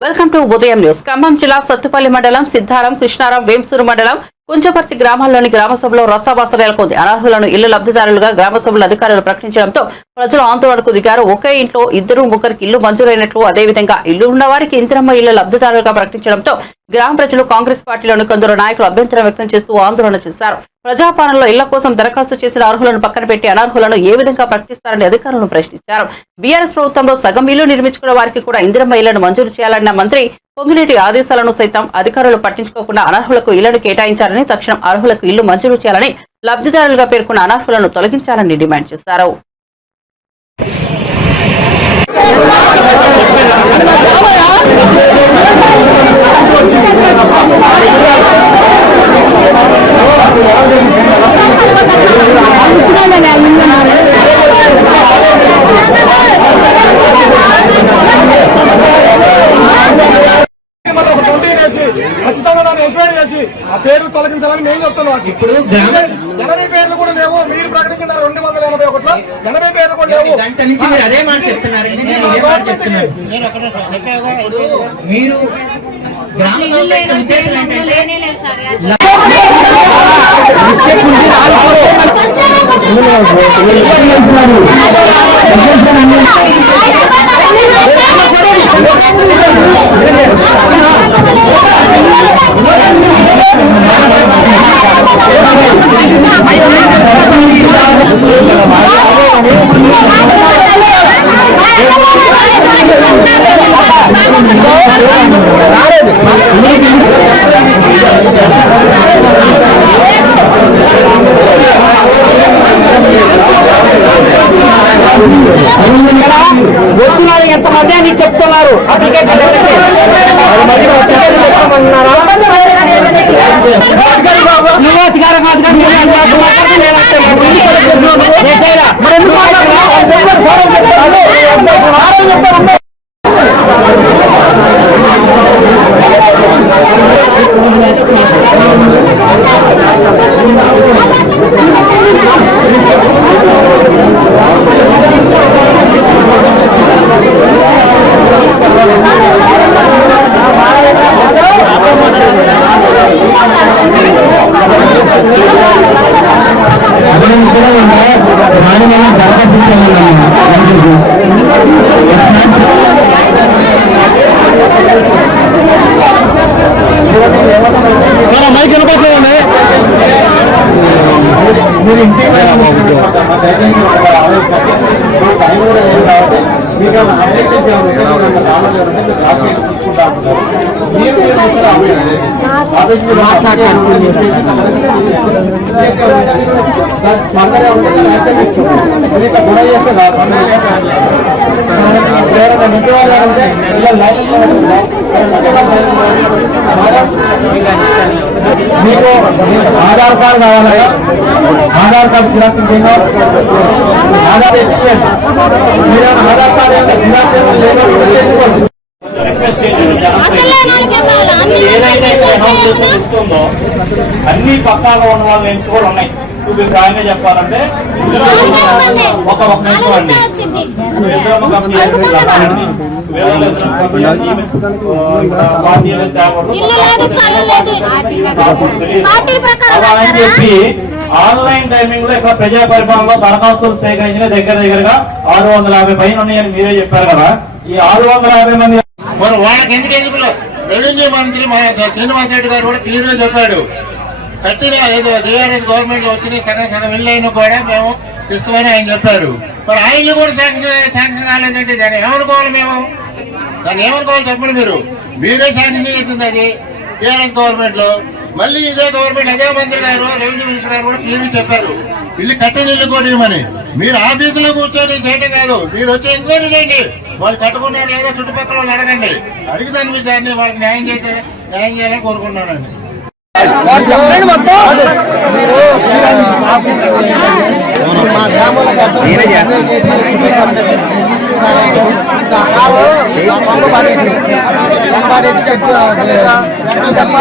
Welcome to ఉదయం news. Khammam జిల్లా సత్తుపల్లి మండలం సిద్ధారం, కృష్ణారం, వేంసూరు మండలం కుంచపర్తి గ్రామాల్లోని గ్రామ సభలో రసాభాస నెలకొంది. అనర్హులను ఇళ్ల లబ్ధిదారులుగా గ్రామ సభల అధికారులు ప్రకటించడంతో ప్రజలు ఆందోళనకు దిగారు. ఒకే ఇంట్లో ఇద్దరు ముగ్గురికి ఇల్లు మంజూరైనట్లు, అదేవిధంగా ఇల్లు ఉన్న వారికి ఇందిరమ్మ ఇళ్ల లబ్ధిదారులుగా ప్రకటించడంతో గ్రామ ప్రజలు కాంగ్రెస్ పార్టీలోని కొందరు నాయకులు అభ్యంతరం వ్యక్తం చేస్తూ ఆందోళన చేశారు. ప్రజాపాలనలో ఇళ్ల కోసం దరఖాస్తు చేసిన అర్హులను పక్కన పెట్టి అనర్హులను ఏ విధంగా ప్రకటిస్తారని అధికారులను ప్రశ్నించారు. బీఆర్ఎస్ ప్రభుత్వంలో సగం ఇల్లు నిర్మించుకున్న వారికి కూడా ఇందిరమ్మ ఇళ్లను మంజూరు చేయాలన్న మంత్రి పొంగిరెడ్డి ఆదేశాలను సైతం అధికారులు పట్టించుకోకుండా అనర్హులకు ఇళ్లను కేటాయించాలని, తక్షణం అర్హులకు ఇల్లు మంజూరు చేయాలని, లబ్ధిదారులుగా పేర్కొన్న అనర్హులను తొలగించాలని డిమాండ్ చేశారు. ఖచ్చితంగా నన్ను ఎంక్వైరీ చేసి ఆ పేర్లు తొలగించాలని నేను చెప్తున్నాను. ఇప్పుడు 80 పేర్లు కూడా లేవు. మీరు ప్రకటించిన 281లో 80 పేర్లు కూడా లేవు. అదే మాట చెప్తున్నారండి. మీరు వచ్చిన ఎంతమంది అని చెప్తున్నారు. అప్లికేషన్ మీరు ఇంటి గొడవ చేస్తే ఇంటి వాళ్ళంటే మీకు ఆధార్ కార్డు కావాలా? ఆధార్ కార్డు జిరాక్స్ ఆధార్ మీరు ఆధార్ కార్డు జిరాక్స్ అన్ని పక్కాగా ఉన్న వాళ్ళు ఎంచుకోవడం ఉన్నాయి. మీకు ఆయనే చెప్పాలంటే ఒక నిమిషం అండి. అని చెప్పి ఆన్లైన్ టైమింగ్ లో ఇక్కడ ప్రజా పరిపాలనలో దరఖాస్తులు సేకరించిన దగ్గరగా 650 పైన ఉన్నాయని మీరే చెప్పారు కదా. ఈ 650 మంది మరి వాళ్ళకి ఎందుకు ఎదుగులో రెవెన్యూ మంత్రి మన శ్రీనివాస్ రెడ్డి గారు కూడా క్లియర్ గా చెప్పాడు. కట్టిన ఏదో టీఆర్ఎస్ గవర్నమెంట్ లో వచ్చిన సగం ఇల్లు అయినా కూడా మేము ఇస్తామని ఆయన చెప్పారు. మరి ఆయన్ని కూడా శాంక్షన్ కాలేదంటే దాన్ని ఏమనుకోవాలి? దాన్ని ఏమనుకోవాలి చెప్పండి. మీరే శాంక్షన్ చేసింది అది టీఆర్ఎస్ గవర్నమెంట్ లో. మళ్ళీ ఇదే గవర్నమెంట్ అదే మంత్రి గారు రెవెన్యూ మినిస్టర్ గారు కూడా క్లియర్ చెప్పారు ఇల్లు కట్టిన ఇల్లు కూడా ఇవ్వమని. మీరు ఆఫీసులో కూర్చొని చేయడం కాదు, మీరు వచ్చి ఎంక్వైరీ చేయండి. వాళ్ళు కట్టుకున్నారు లేదా చుట్టుపక్కల వాళ్ళు అడగండి. అడిగిదాన్ని మీరు దాన్ని వాళ్ళకి న్యాయం చేయాలని కోరుకుంటున్నానండి. మా గ్రామంలో చెప్తా